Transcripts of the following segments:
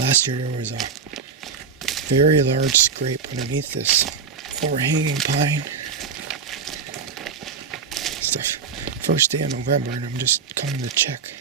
Last year there was a very large scrape underneath this overhanging pine. It's the first day of November and I'm just coming to check.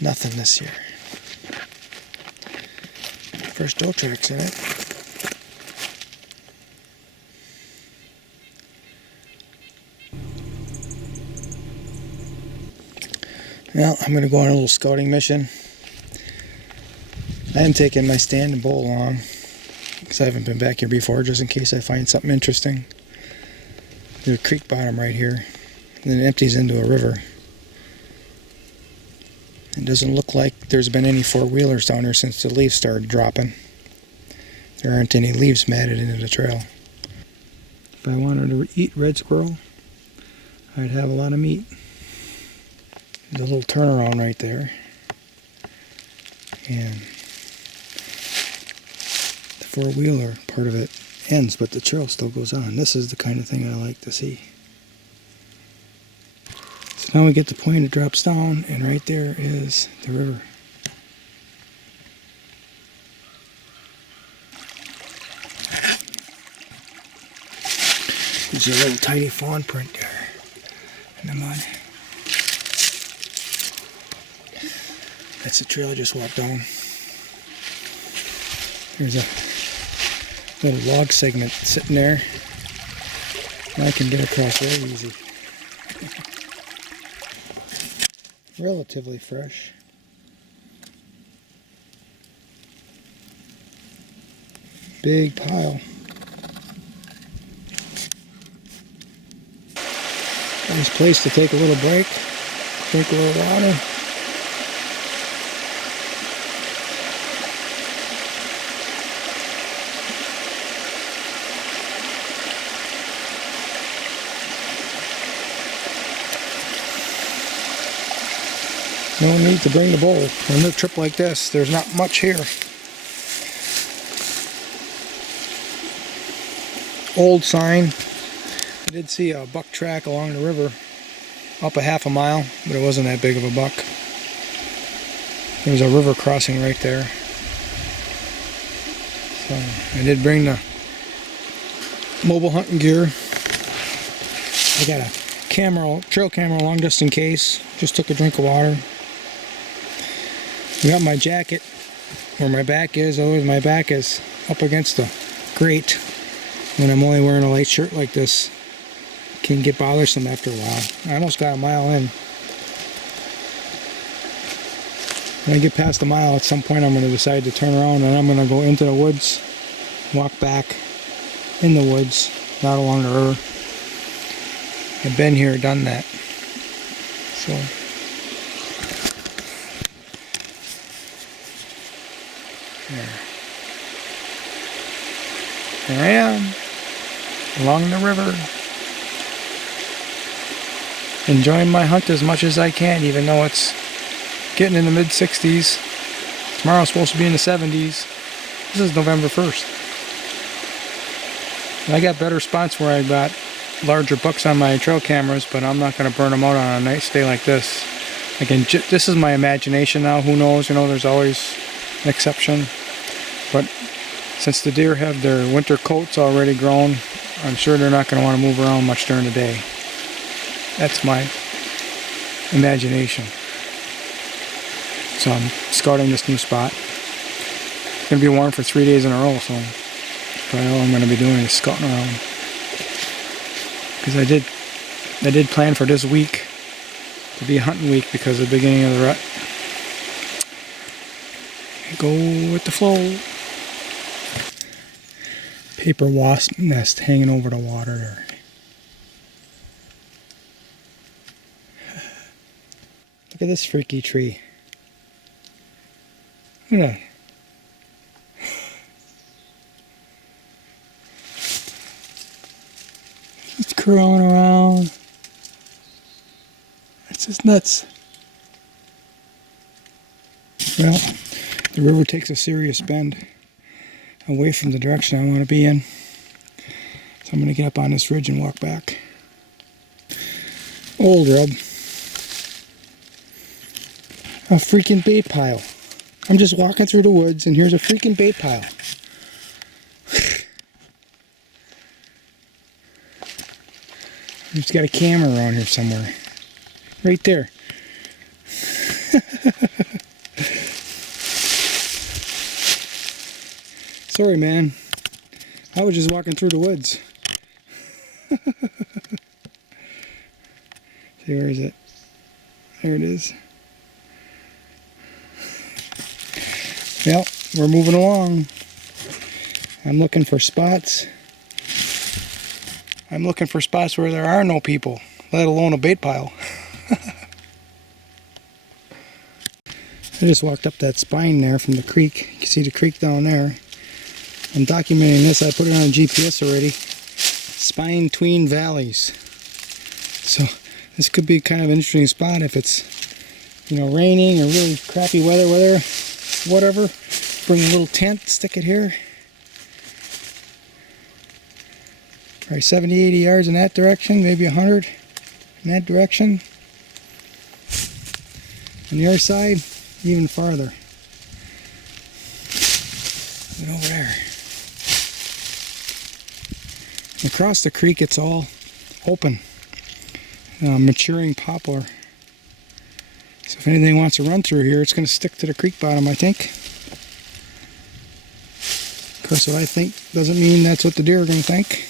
Nothing this year. First doe tracks in it. Well, I'm going to go on a little scouting mission. I am taking my stand and bow along because I haven't been back here before, just in case I find something interesting. There's a creek bottom right here, and then it empties into a river. It doesn't look like there's been any four-wheelers down here since the leaves started dropping. There aren't any leaves matted into the trail. If I wanted to eat red squirrel, I'd have a lot of meat. There's a little turnaround right there. And the four-wheeler part of it ends, but the trail still goes on. This is the kind of thing I like to see. So now we get the point, it drops down, and right there is the river. There's a little tiny fawn print there in the mud. That's the trail I just walked down. There's a little log segment sitting there. And I can get across very easy. Relatively fresh. Big pile. Nice place to take a little break, drink a little water. No need to bring the bowl. On a trip like this, there's not much here. Old sign. I did see a buck track along the river up a half a mile, but it wasn't that big of a buck. There was a river crossing right there. So I did bring the mobile hunting gear. I got a camera, trail camera along just in case. Just took a drink of water. I got my jacket where my back is. Always my back is up against the grate when I'm only wearing a light shirt like this. It can get bothersome after a while. I almost got a mile in. When I get past a mile, at some point I'm going to decide to turn around and I'm going to go into the woods, walk back in the woods, not along the river. I've been here, done that. So. There I am, along the river, enjoying my hunt as much as I can, even though it's getting in the mid-60s. Tomorrow's supposed to be in the 70s. This is November 1st. And I got better spots where I got larger bucks on my trail cameras, but I'm not going to burn them out on a nice day like this. Again, this is my imagination now. Who knows? You know, there's always an exception. But since the deer have their winter coats already grown, I'm sure they're not going to want to move around much during the day. That's my imagination. So I'm scouting this new spot. It's going to be warm for 3 days in a row, so probably all I'm going to be doing is scouting around. Because I did plan for this week to be a hunting week because of the beginning of the rut. Go with the flow. Paper wasp nest hanging over the water there. Look at this freaky tree. Look at that. It's crawling around. It's just nuts. Well, the river takes a serious bend away from the direction I want to be in. So I'm going to get up on this ridge and walk back. Old rub. A freaking bait pile. I'm just walking through the woods and here's a freaking bait pile. He's got a camera around here somewhere. Right there. Sorry, man. I was just walking through the woods. See, where is it? There it is. Well, we're moving along. I'm looking for spots. I'm looking for spots where there are no people, let alone a bait pile. I just walked up that spine there from the creek. You can see the creek down there. I'm documenting this. I put it on a GPS already. Spine tween valleys. So this could be kind of an interesting spot if it's, you know, raining or really crappy weather, whatever. Bring a little tent, stick it here. Probably 70, 80 yards in that direction, maybe 100 in that direction. On the other side, even farther. Right over there. Across the creek, it's all open. Maturing poplar. So if anything wants to run through here, it's going to stick to the creek bottom, I think. Of course, what I think doesn't mean that's what the deer are going to think.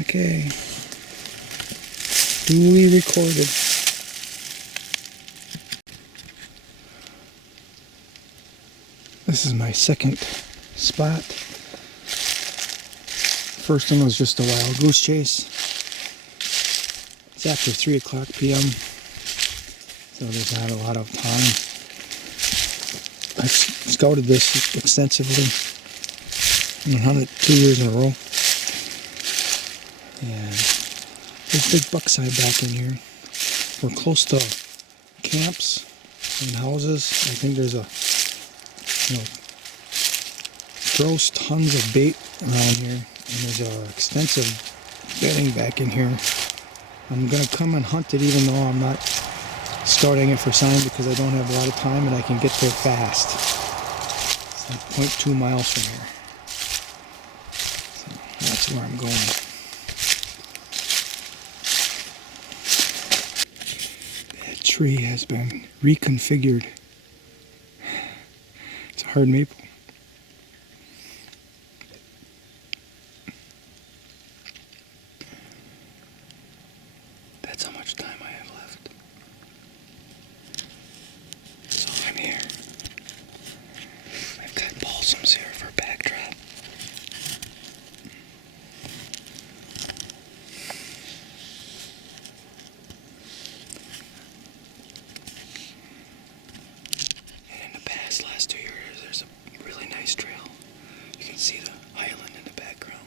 Okay. Duly recorded. This is my second spot. First one was just a wild goose chase. It's after 3 o'clock p.m. So there's not a lot of time. I've scouted this extensively. I'm hunted 2 years in a row. And there's big buckseye back in here. We're close to camps and houses. I think there's gross tons of bait around here. And there's extensive bedding back in here. I'm going to come and hunt it even though I'm not scouting it for sign because I don't have a lot of time and I can get there fast. It's like 0.2 miles from here. So that's where I'm going. That tree has been reconfigured. It's a hard maple. That's how much time I have left. So I'm here. I've got balsams here for backdrop. And in the past, last 2 years, there's a really nice trail. You can see the island in the background.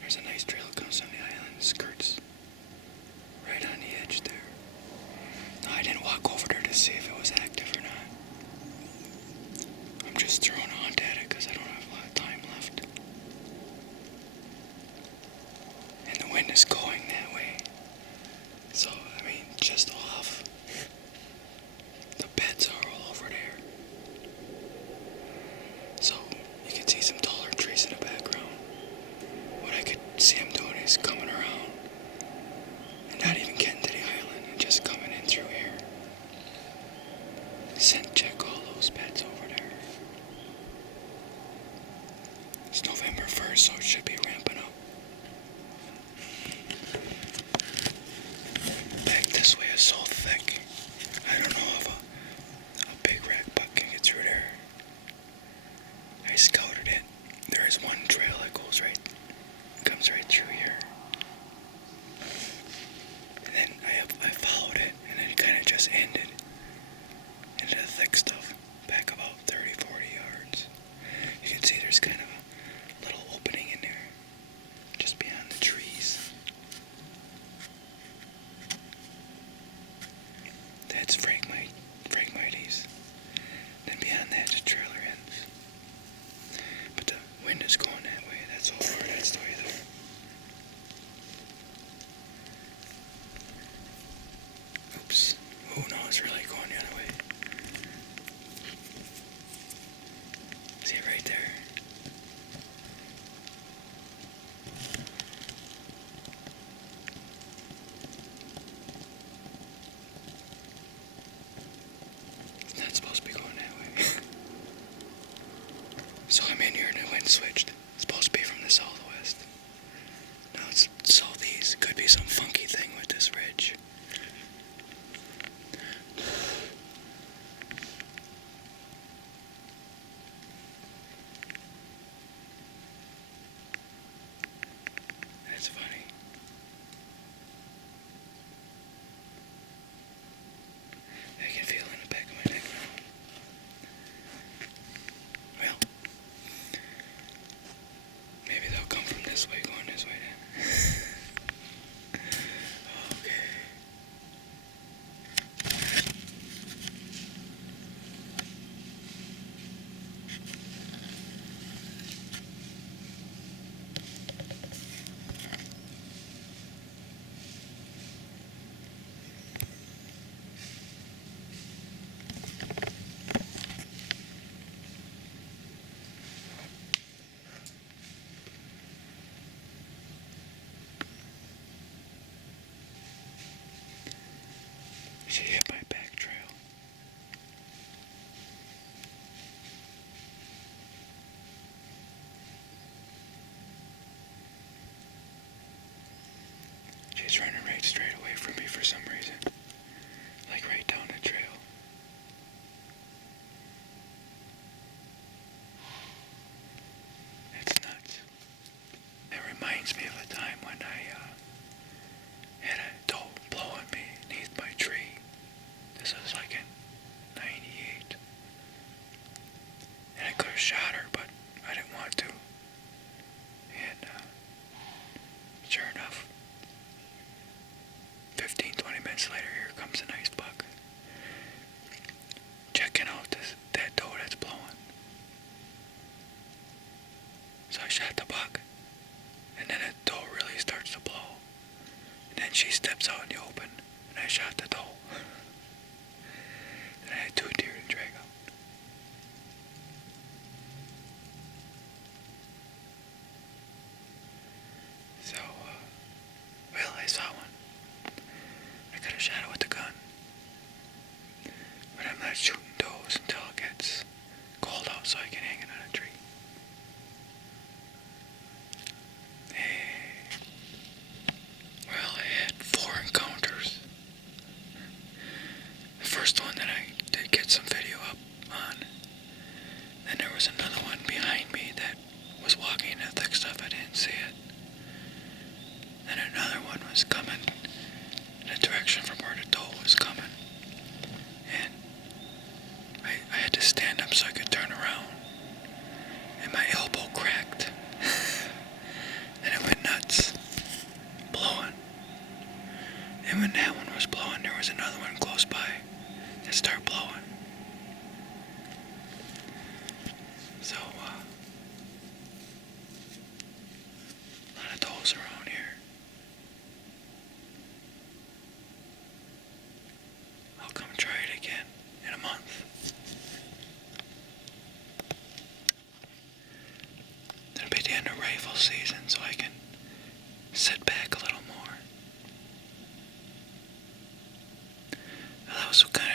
There's a nice trail that comes down the island, skirts right on the edge there. Now, I didn't walk over there to see if it was active or not. I'm just throwing a hunt at it because I don't have a lot of time left. And the wind is going that way. So, I mean, just off. The beds are all over there. So, you can see some taller trees in the background. What I could see them doing is coming around. And not even getting to the island and just coming in through here. Scent check all those beds over there. It's November 1st, so it should be ramping up. Back this way is so thick. I don't know if a big rack buck can get through there. I scouted it. There is one trail that comes right through here. And then I followed it, and then it kind of just ended into the thick stuff, back about 30, 40 yards. You can see there's kind of a little opening in there, just beyond the trees. That's Phragmites. Then beyond that, the trailer ends. But the wind is going that way. That's so far, that's the way there. Oops. Oh no, it's really going switched. It's supposed to be from the southwest. Now it's southeast. Could be some funky thing with this ridge. That's funny. I can feel it in the back of my neck now. Well, maybe they'll come from this way, going this way then. Okay. She hit my back trail. She's running right straight away from me for some reason. Like right down the trail. It's nuts. It reminds me of a time when I had a doe blow at me beneath my tree. This was like in '98. And I could have shot her, but I didn't want to. And sure enough, 15-20 minutes later, here comes a nice buck. Checking out that doe that's blowing. So I shot the buck. And then the doe really starts to blow. And then she steps out in the open. And I shot the doe. And I had 2 deer to drag out. So, well, I saw one. I could have shot it with the gun. But I'm not shooting does until it gets cold out so I can hang it on a tree. Hey. Well, I had 4 encounters. The first one that I did get some video up on. Then there was another one behind me that was walking in the thick stuff. I didn't see it. Then another one was coming in the direction from where the doe was coming. And I had to stand up so I could turn around. And my elbow cracked. And it went nuts. Blowing. And when that one was blowing, there was another one close by that started blowing. So, a lot of does around here. I'll come try it again in a month. It'll be the end of rifle season, so I can sit back a little more. That was kind